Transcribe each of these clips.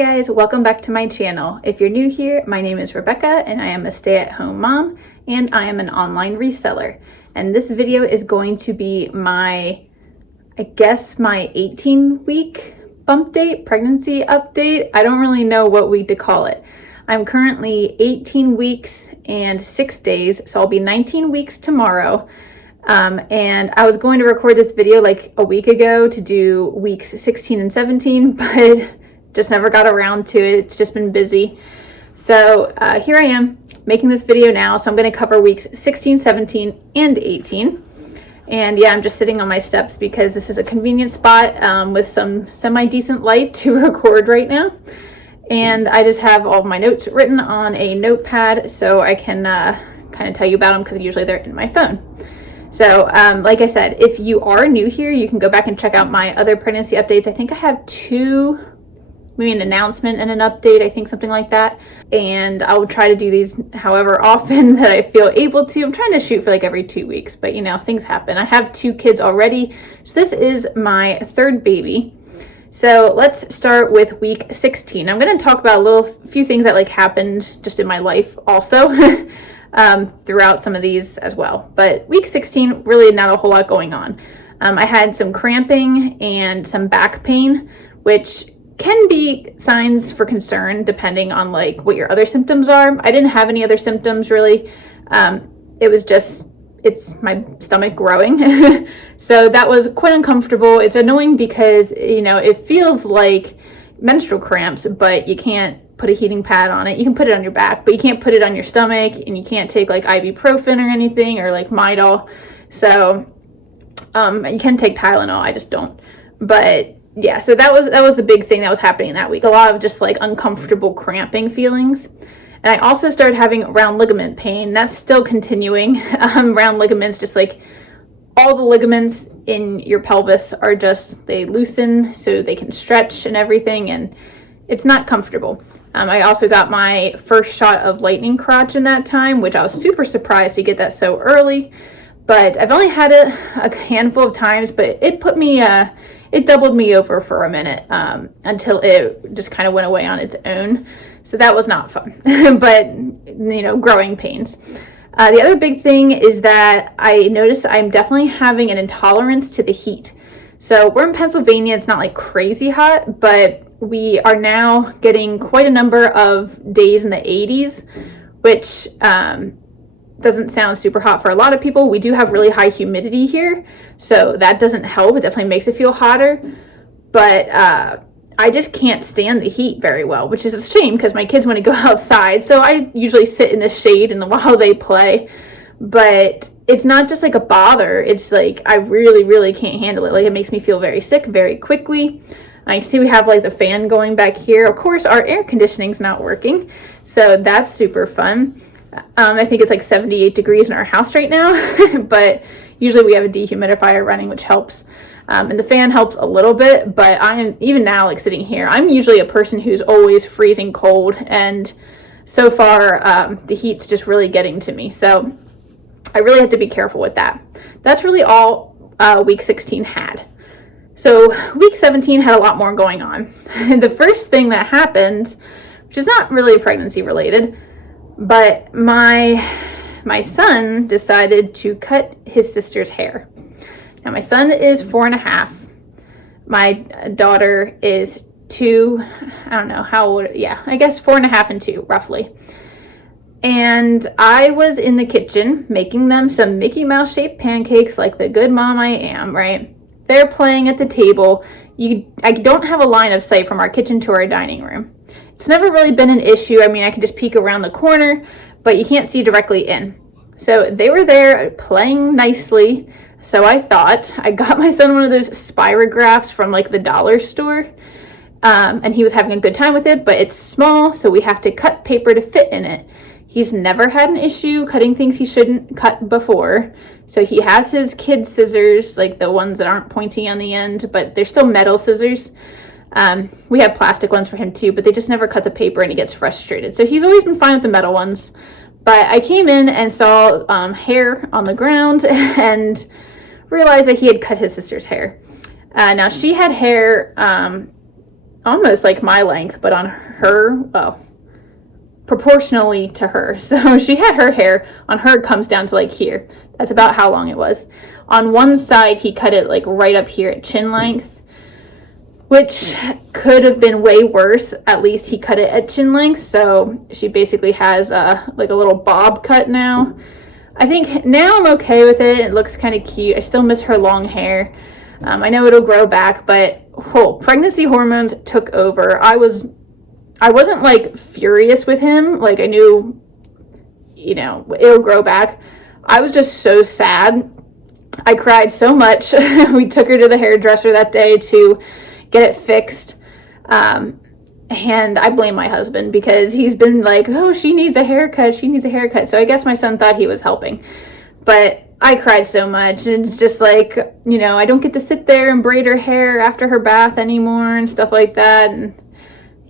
guys, welcome back to my channel. If you're new here, my name is Rebecca and I am a stay-at-home mom and I am an online reseller. And this video is going to be my 18-week bump date, pregnancy update. I don't really know what week to call it. I'm currently 18 weeks and 6 days, so I'll be 19 weeks tomorrow. And I was going to record this video like a week ago to do weeks 16 and 17, but just never got around to it. It's just been busy. So here I am making this video now. So I'm going to cover weeks 16, 17, and 18. And yeah, I'm just sitting on my steps because this is a convenient spot with some semi-decent light to record right now. And I just have all of my notes written on a notepad so I can kind of tell you about them because usually they're in my phone. So like I said, if you are new here, you can go back and check out my other pregnancy updates. I think I have two, maybe an announcement and an update, I think something like that. And I will try to do these however often that I feel able to. I'm trying to shoot for like every 2 weeks, but you know, things happen. I have 2 kids already. So this is my 3rd baby. So let's start with week 16. I'm going to talk about a few things that like happened just in my life also throughout some of these as well. But week 16, really not a whole lot going on. I had some cramping and some back pain, which can be signs for concern depending on like what your other symptoms are. I didn't have any other symptoms really. It was just, it's my stomach growing. So that was quite uncomfortable. It's annoying because, you know, it feels like menstrual cramps, but you can't put a heating pad on it. You can put it on your back, but you can't put it on your stomach, and you can't take like ibuprofen or anything, or like Midol. So you can take Tylenol, I just don't. But yeah, so that was the big thing that was happening that week. A lot of just like uncomfortable cramping feelings. And I also started having round ligament pain. That's still continuing. Round ligaments, just like all the ligaments in your pelvis are just, they loosen so they can stretch and everything, and it's not comfortable. I also got my first shot of lightning crotch in that time, which I was super surprised to get that so early. But I've only had it a handful of times, but it put me, it doubled me over for a minute until it just kind of went away on its own. So that was not fun, but you know, growing pains. The other big thing is that I noticed I'm definitely having an intolerance to the heat. So we're in Pennsylvania, it's not like crazy hot, but we are now getting quite a number of days in the 80s, which doesn't sound super hot for a lot of people. We do have really high humidity here, so that doesn't help. It definitely makes it feel hotter, but I just can't stand the heat very well, which is a shame because my kids want to go outside. So I usually sit in the shade and while they play, but it's not just like a bother. It's like, I really, really can't handle it. Like it makes me feel very sick very quickly. I can see we have like the fan going back here. Of course, our air conditioning's not working, so that's super fun. I think it's like 78 degrees in our house right now, but usually we have a dehumidifier running, which helps. And the fan helps a little bit, but I am, even now, like sitting here, I'm usually a person who's always freezing cold, and so far the heat's just really getting to me. So I really have to be careful with that. That's really all week 16 had. So week 17 had a lot more going on. The first thing that happened, which is not really pregnancy related, but my son decided to cut his sister's hair. Now my son is 4.5. My daughter is 2. I don't know how old. Yeah, I guess 4.5 and 2 roughly. And I was in the kitchen making them some Mickey Mouse shaped pancakes like the good mom I am, right? They're playing at the table. I don't have a line of sight from our kitchen to our dining room. It's never really been an issue. I mean, I can just peek around the corner, but you can't see directly in. So they were there playing nicely. So I thought, I got my son one of those spirographs from like the dollar store. And he was having a good time with it, but it's small, so we have to cut paper to fit in it. He's never had an issue cutting things he shouldn't cut before. So he has his kid scissors, like the ones that aren't pointy on the end, but they're still metal scissors. We have plastic ones for him too, but they just never cut the paper and he gets frustrated. So he's always been fine with the metal ones. But I came in and saw hair on the ground and realized that he had cut his sister's hair. Now she had hair almost like my length, but on her, well, proportionally to her. So she had her hair on her comes down to like here. That's about how long it was. On one side, he cut it like right up here at chin length, which could have been way worse. At least he cut it at chin length. So she basically has like a little bob cut now. I think now I'm okay with it. It looks kind of cute. I still miss her long hair. I know it'll grow back, but pregnancy hormones took over. I wasn't like furious with him. Like I knew, it'll grow back. I was just so sad. I cried so much. We took her to the hairdresser that day to get it fixed. And I blame my husband because he's been like, oh, she needs a haircut. She needs a haircut. So I guess my son thought he was helping. But I cried so much. And it's just like, I don't get to sit there and braid her hair after her bath anymore and stuff like that. And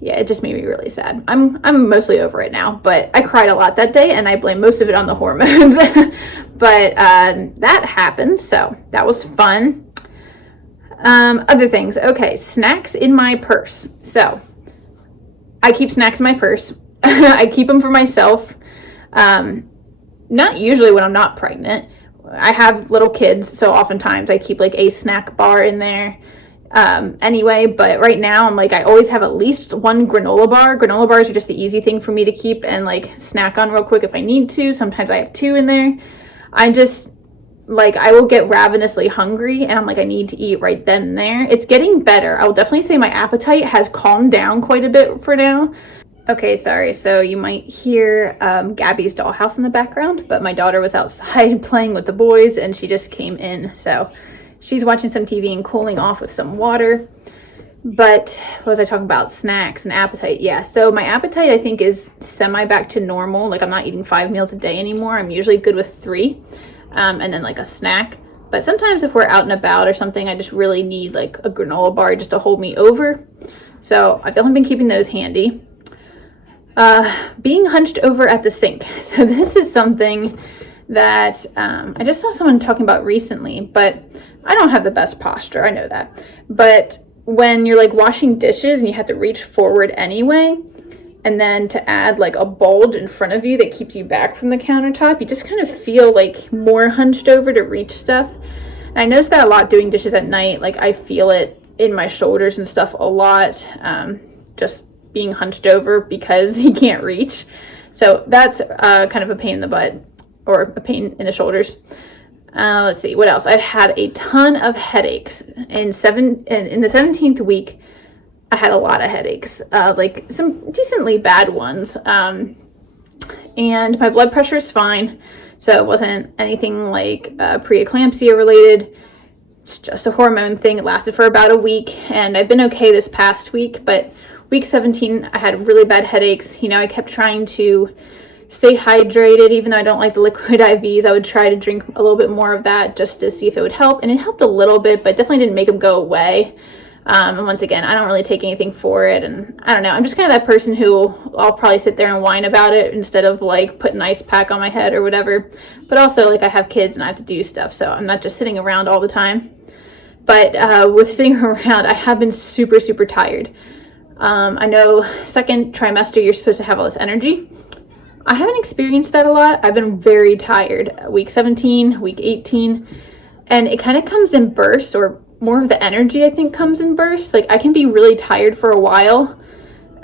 yeah, it just made me really sad. I'm mostly over it now, but I cried a lot that day and I blame most of it on the hormones. But that happened, so that was fun. Other things. Okay, snacks in my purse. So I keep snacks in my purse. I keep them for myself. Not usually when I'm not pregnant. I have little kids, so oftentimes I keep like a snack bar in there. Anyway, but right now I'm like, I always have at least one granola bar. Granola bars are just the easy thing for me to keep and like snack on real quick if I need to. Sometimes I have two in there. I just like, I will get ravenously hungry and I'm like, I need to eat right then and there. It's getting better. I will definitely say my appetite has calmed down quite a bit for now. Okay, sorry. So you might hear Gabby's dollhouse in the background, but my daughter was outside playing with the boys and she just came in. So she's watching some TV and cooling off with some water. But what was I talking about? Snacks and appetite. Yeah, so my appetite I think is semi back to normal. Like I'm not eating 5 meals a day anymore. I'm usually good with 3 and then like a snack. But sometimes if we're out and about or something, I just really need like a granola bar just to hold me over. So I've definitely been keeping those handy. Being hunched over at the sink. So this is something that I just saw someone talking about recently, but I don't have the best posture. I know that. But when you're like washing dishes and you have to reach forward anyway, and then to add like a bulge in front of you that keeps you back from the countertop, you just kind of feel like more hunched over to reach stuff. And I noticed that a lot doing dishes at night. Like I feel it in my shoulders and stuff a lot, just being hunched over because you can't reach. So that's kind of a pain in the butt or a pain in the shoulders. Let's see what else. I've had a ton of headaches in the 17th week. I had a lot of headaches, like some decently bad ones. And my blood pressure is fine. So it wasn't anything like preeclampsia related. It's just a hormone thing. It lasted for about a week and I've been okay this past week, but week 17, I had really bad headaches. I kept trying to stay hydrated, even though I don't like the liquid IVs. I would try to drink a little bit more of that just to see if it would help. And it helped a little bit, but definitely didn't make them go away. And once again, I don't really take anything for it. And I don't know, I'm just kind of that person who I'll probably sit there and whine about it instead of like put an ice pack on my head or whatever. But also like I have kids and I have to do stuff. So I'm not just sitting around all the time. But with sitting around, I have been super, super tired. I know second trimester, you're supposed to have all this energy. I haven't experienced that a lot. I've been very tired. Week 17, week 18, and it kind of comes in bursts, or more of the energy I think comes in bursts. Like I can be really tired for a while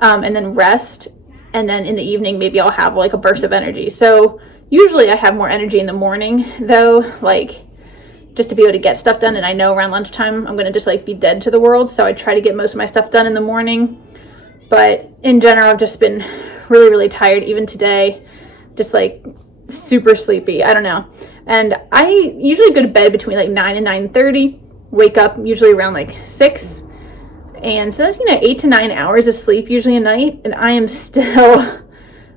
and then rest, and then in the evening maybe I'll have like a burst of energy. So usually I have more energy in the morning though, like just to be able to get stuff done. And I know around lunchtime I'm gonna just like be dead to the world, so I try to get most of my stuff done in the morning. But in general, I've just been really, really tired. Even today, just like super sleepy. I don't know. And I usually go to bed between like 9 and 9:30. Wake up usually around like 6. And so that's, 8 to 9 hours of sleep usually a night. And I am still,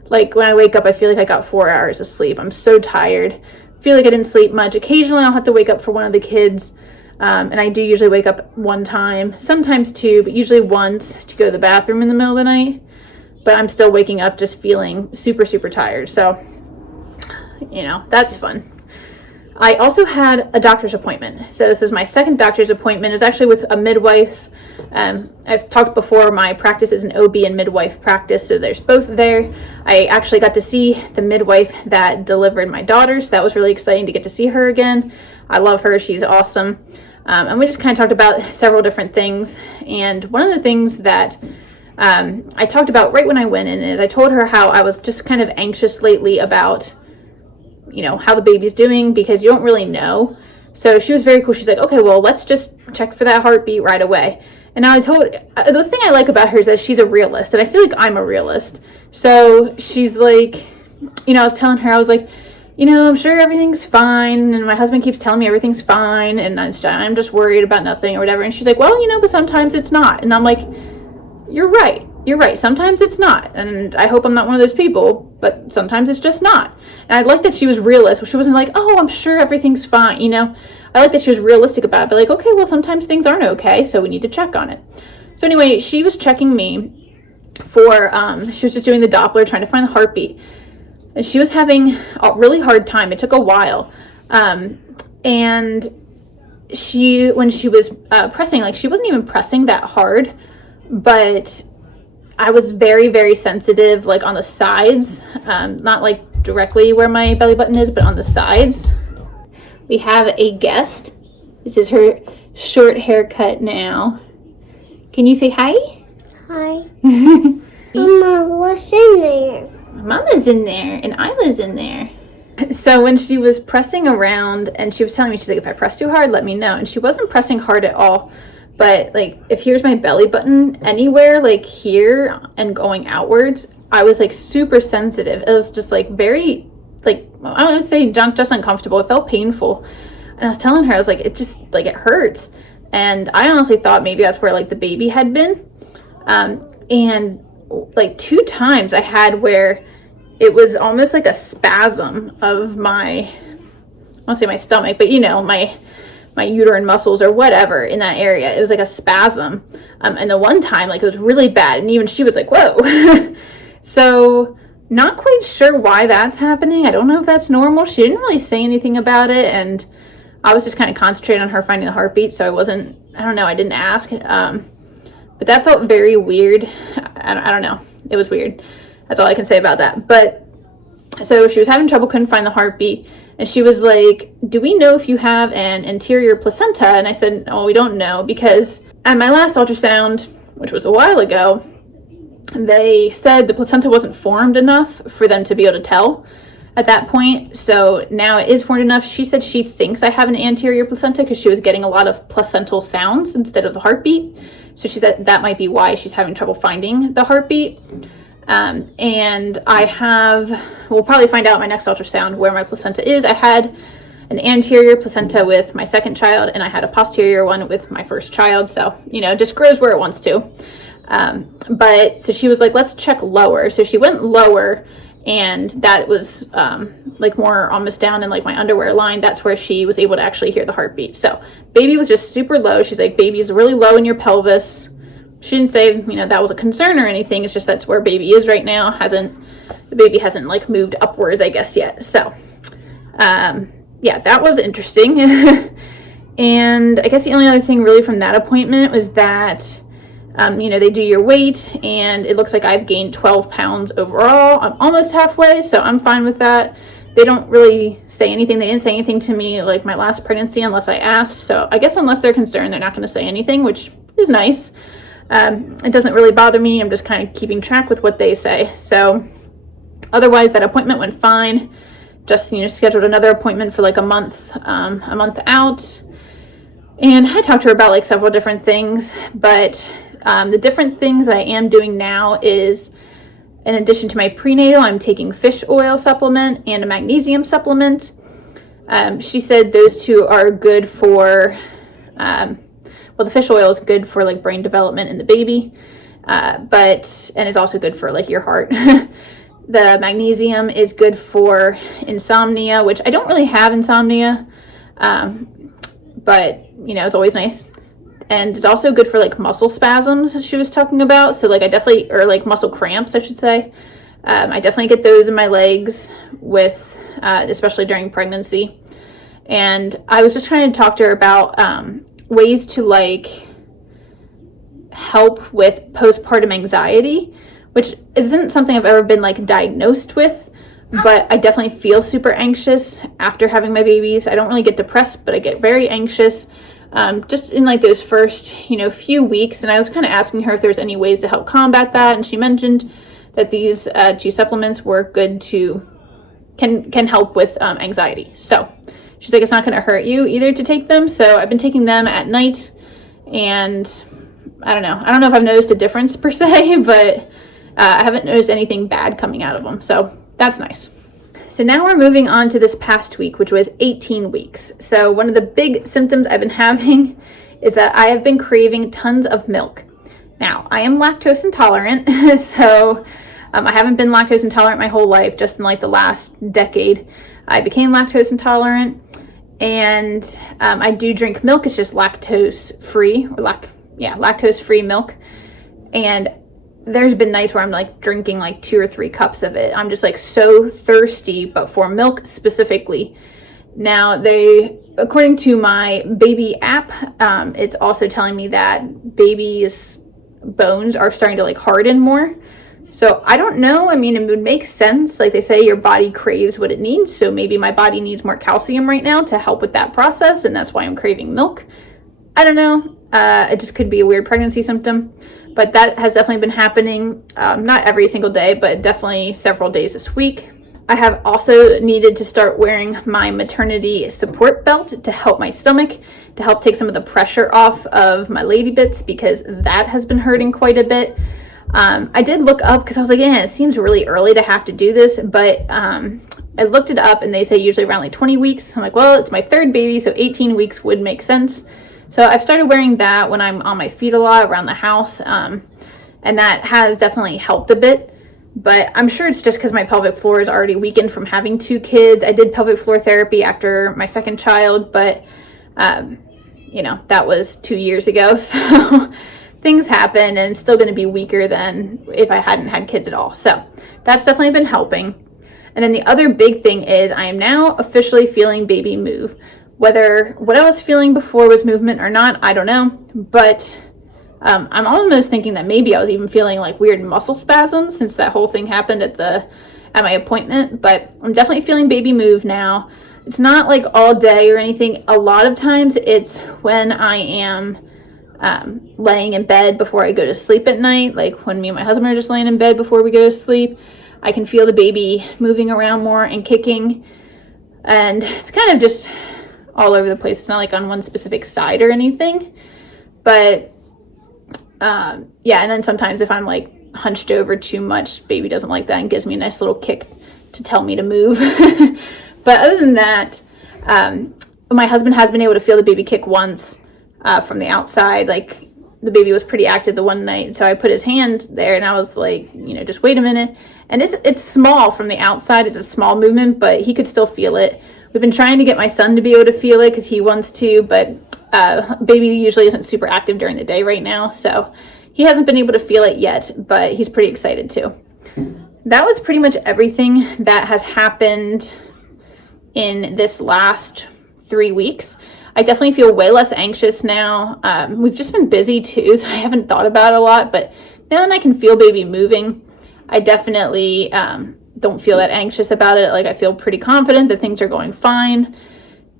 like when I wake up, I feel like I got 4 hours of sleep. I'm so tired. Feel like I didn't sleep much. Occasionally I'll have to wake up for one of the kids. And I do usually wake up one time, sometimes 2, but usually once to go to the bathroom in the middle of the night. But I'm still waking up just feeling super, super tired. So, that's fun. I also had a doctor's appointment. So this is my second doctor's appointment. It was actually with a midwife. I've talked before, my practice is an OB and midwife practice, so there's both there. I actually got to see the midwife that delivered my daughter, so that was really exciting to get to see her again. I love her, she's awesome. And we just kind of talked about several different things. And one of the things that I talked about right when I went in is I told her how I was just kind of anxious lately about, you know, how the baby's doing, because you don't really know. So she was very cool. She's like, okay, well, let's just check for that heartbeat right away. And now the thing I like about her is that she's a realist, and I feel like I'm a realist. So she's like, you know, I was telling her, I was like, you know, I'm sure everything's fine, and my husband keeps telling me everything's fine, and I'm just worried about nothing or whatever. And she's like, well, you know, but sometimes it's not. And I'm like, you're right. Sometimes it's not. And I hope I'm not one of those people, but sometimes it's just not. And I like that she was realist. She wasn't like, oh, I'm sure everything's fine. You know, I like that she was realistic about it, but like, okay, well, sometimes things aren't okay, so we need to check on it. So anyway, she was checking me for, she was just doing the Doppler, trying to find the heartbeat. And she was having a really hard time. It took a while. And when she was pressing, like, she wasn't even pressing that hard, but I was very, very sensitive, like on the sides, not like directly where my belly button is, but on the sides. We have a guest. This is her short haircut now. Can you say hi? Hi. Mama, what's in there? Mama's in there and Isla's in there. So when she was pressing around and she was telling me, she's like, if I press too hard, let me know. And she wasn't pressing hard at all. But like, if here's my belly button anywhere, like here and going outwards, I was like super sensitive. It was just like very, like, I don't want to say just uncomfortable. It felt painful. And I was telling her, I was like, it just, like, it hurts. And I honestly thought maybe that's where like the baby had been. And like 2 times I had where it was almost like a spasm of my, I won't say my stomach, but you know, my uterine muscles or whatever in that area. It was like a spasm. And the one time, like, it was really bad. And even she was like, whoa. So not quite sure why that's happening. I don't know if that's normal. She didn't really say anything about it. And I was just kind of concentrating on her finding the heartbeat. So I don't know. I didn't ask. But that felt very weird. I don't know. It was weird. That's all I can say about that. But so she was having trouble, couldn't find the heartbeat. And she was like, do we know if you have an anterior placenta? And I said, oh, we don't know, because at my last ultrasound, which was a while ago, they said the placenta wasn't formed enough for them to be able to tell at that point. So now it is formed enough. She said she thinks I have an anterior placenta because she was getting a lot of placental sounds instead of the heartbeat. So she said that might be why she's having trouble finding the heartbeat. And we'll probably find out in my next ultrasound where my placenta is. I had an anterior placenta with my second child, and I had a posterior one with my first child. So, you know, it just grows where it wants to. But so she was like, let's check lower. So she went lower, and that was like more almost down in like my underwear line. That's where she was able to actually hear the heartbeat. So baby was just super low. She's like, baby's really low in your pelvis. She didn't say, you know, that was a concern or anything. It's just that's where baby is right now. The baby hasn't like moved upwards, I guess, yet. So, yeah, that was interesting. And I guess the only other thing really from that appointment was that, you know, they do your weight, and it looks like I've gained 12 pounds overall. I'm almost halfway, so I'm fine with that. They don't really say anything. They didn't say anything to me like my last pregnancy unless I asked. So I guess unless they're concerned, they're not going to say anything, which is nice. It doesn't really bother me. I'm just kind of keeping track with what they say. So otherwise, that appointment went fine. Just, you know, scheduled another appointment for like a month out. And I talked to her about like several different things, but the different things that I am doing now is, in addition to my prenatal, I'm taking fish oil supplement and a magnesium supplement. She said those two are good for, well, the fish oil is good for like brain development in the baby, and it's also good for like your heart. The magnesium is good for insomnia, which I don't really have insomnia, but you know, it's always nice. And it's also good for like muscle spasms she was talking about. So like or like muscle cramps, I should say. I definitely get those in my legs with, especially during pregnancy. And I was just trying to talk to her about ways to like help with postpartum anxiety, which isn't something I've ever been like diagnosed with, but I definitely feel super anxious after having my babies. I don't really get depressed, but I get very anxious just in like those first, few weeks. And I was kind of asking her if there's any ways to help combat that. And she mentioned that these 2 supplements were good can help with anxiety. So she's like, it's not going to hurt you either to take them. So I've been taking them at night, and I don't know if I've noticed a difference per se, but I haven't noticed anything bad coming out of them. So that's nice. So now we're moving on to this past week, which was 18 weeks. So one of the big symptoms I've been having is that I have been craving tons of milk. Now, I am lactose intolerant, so I haven't been lactose intolerant my whole life, just in like the last decade. I became lactose intolerant, and I do drink milk. It's just lactose free, lactose free milk. And there's been nights where I'm like drinking like 2 or 3 cups of it. I'm just like so thirsty, but for milk specifically. Now according to my baby app, it's also telling me that babies' bones are starting to like harden more. So I don't know. I mean, it would make sense. Like they say, your body craves what it needs. So maybe my body needs more calcium right now to help with that process. And that's why I'm craving milk. I don't know. It just could be a weird pregnancy symptom. But that has definitely been happening. Not every single day, but definitely several days this week. I have also needed to start wearing my maternity support belt to help my stomach, to help take some of the pressure off of my lady bits, because that has been hurting quite a bit. I did look up because I was like, it seems really early to have to do this, but I looked it up and they say usually around like 20 weeks. I'm like, well, it's my 3rd baby, so 18 weeks would make sense. So I've started wearing that when I'm on my feet a lot around the house, and that has definitely helped a bit. But I'm sure it's just because my pelvic floor is already weakened from having 2 kids. I did pelvic floor therapy after my 2nd child, but that was 2 years ago. So things happen, and it's still going to be weaker than if I hadn't had kids at all. So that's definitely been helping. And then the other big thing is I am now officially feeling baby move. Whether what I was feeling before was movement or not, I don't know. But I'm almost thinking that maybe I was even feeling like weird muscle spasms since that whole thing happened at my appointment. But I'm definitely feeling baby move now. It's not like all day or anything. A lot of times it's when I am laying in bed before I go to sleep at night. Like when me and my husband are just laying in bed before we go to sleep, I can feel the baby moving around more and kicking. And it's kind of just all over the place. It's not like on one specific side or anything, but and then sometimes if I'm like hunched over too much, baby doesn't like that and gives me a nice little kick to tell me to move. But other than that, my husband has been able to feel the baby kick once from the outside. Like the baby was pretty active the one night, so I put his hand there and I was like, just wait a minute. And it's small from the outside. It's a small movement, but he could still feel it. We've been trying to get my son to be able to feel it because he wants to, but baby usually isn't super active during the day right now, so he hasn't been able to feel it yet, but he's pretty excited too. That was pretty much everything that has happened in this last 3 weeks. I definitely feel way less anxious now. We've just been busy too, so I haven't thought about it a lot, but now that I can feel baby moving, I definitely don't feel that anxious about it. Like I feel pretty confident that things are going fine.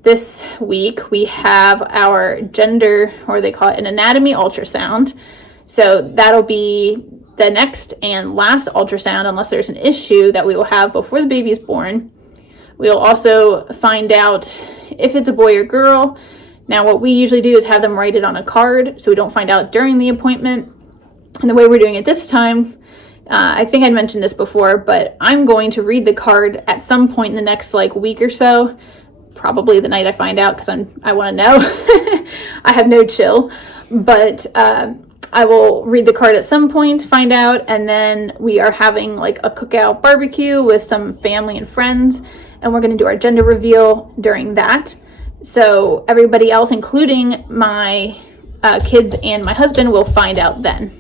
This week we have our gender, or they call it an anatomy ultrasound. So that'll be the next and last ultrasound unless there's an issue that we will have before the baby is born. We'll also find out if it's a boy or girl. Now what we usually do is have them write it on a card so we don't find out during the appointment. And the way we're doing it this time, I think I'd mentioned this before, but I'm going to read the card at some point in the next week or so, probably the night I find out because I want to know. I have no chill, but I will read the card at some point, find out, and then we are having a cookout barbecue with some family and friends, and we're going to do our gender reveal during that. So everybody else, including my kids and my husband, will find out then.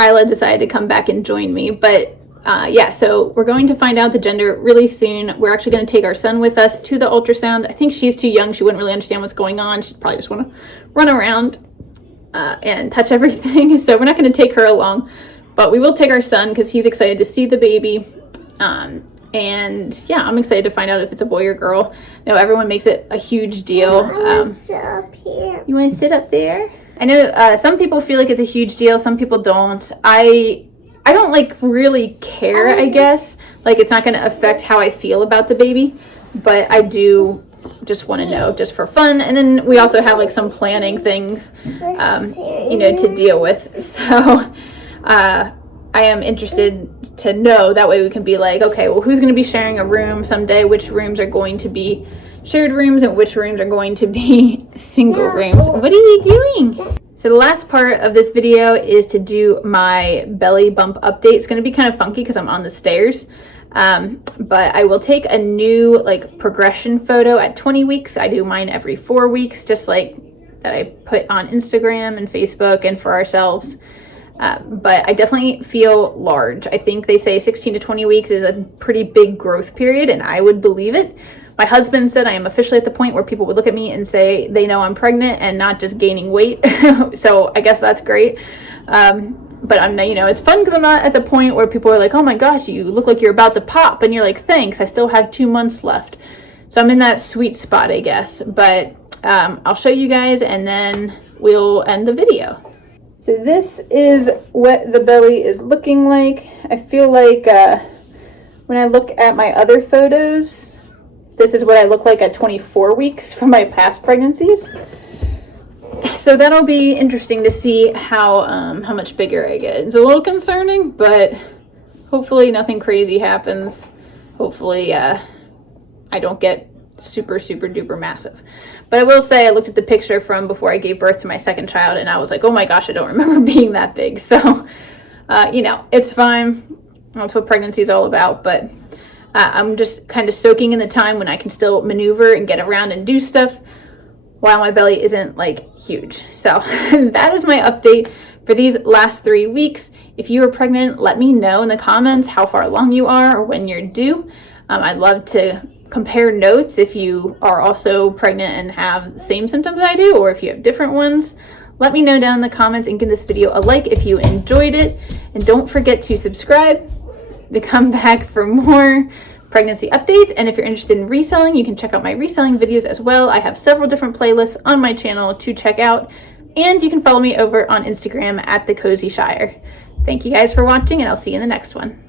Isla decided to come back and join me, but yeah, so we're going to find out the gender really soon. We're actually going to take our son with us to the ultrasound. I think she's too young. She wouldn't really understand what's going on. She'd probably just want to run around and touch everything. So we're not going to take her along, but we will take our son because he's excited to see the baby. And yeah, I'm excited to find out if it's a boy or girl. I know everyone makes it a huge deal. I want to sit up here. You want to sit up there? I know some people feel like it's a huge deal. Some people don't. I don't like really care, I guess. Like it's not going to affect how I feel about the baby, but I do just want to know just for fun. And then we also have like some planning things, you know, to deal with. So, I am interested to know, that way we can be like, okay, well, who's going to be sharing a room someday? Which rooms are going to be shared rooms and which rooms are going to be single rooms? What are you doing? So the last part of this video is to do my belly bump update. It's going to be kind of funky because I'm on the stairs. But I will take a new like progression photo at 20 weeks. I do mine every 4 weeks, just like that I put on Instagram and Facebook and for ourselves. But I definitely feel large. I think they say 16 to 20 weeks is a pretty big growth period, and I would believe it. My husband said I am officially at the point where people would look at me and say they know I'm pregnant and not just gaining weight. So I guess that's great. But I'm not, you know, it's fun because I'm not at the point where people are like, oh my gosh, you look like you're about to pop. And you're like, thanks, I still have 2 months left. So I'm in that sweet spot, I guess. But I'll show you guys and then we'll end the video. So this is what the belly is looking like. I feel like when I look at my other photos, this is what I look like at 24 weeks from my past pregnancies. So that'll be interesting to see how much bigger I get. It's a little concerning, but hopefully nothing crazy happens. Hopefully I don't get super duper massive. But I will say I looked at the picture from before I gave birth to my second child and I was like, oh my gosh, I don't remember being that big. So you know, it's fine. That's what pregnancy is all about. But I'm just kind of soaking in the time when I can still maneuver and get around and do stuff while my belly isn't like huge. So that is my update for these last 3 weeks. If you are pregnant, let me know in the comments how far along you are or when you're due. I'd love to compare notes if you are also pregnant and have the same symptoms I do, or if you have different ones. Let me know down in the comments and give this video a like if you enjoyed it. And don't forget to subscribe to come back for more pregnancy updates. And if you're interested in reselling, you can check out my reselling videos as well. I have several different playlists on my channel to check out. And you can follow me over on Instagram at TheCozyShire. Thank you guys for watching, and I'll see you in the next one.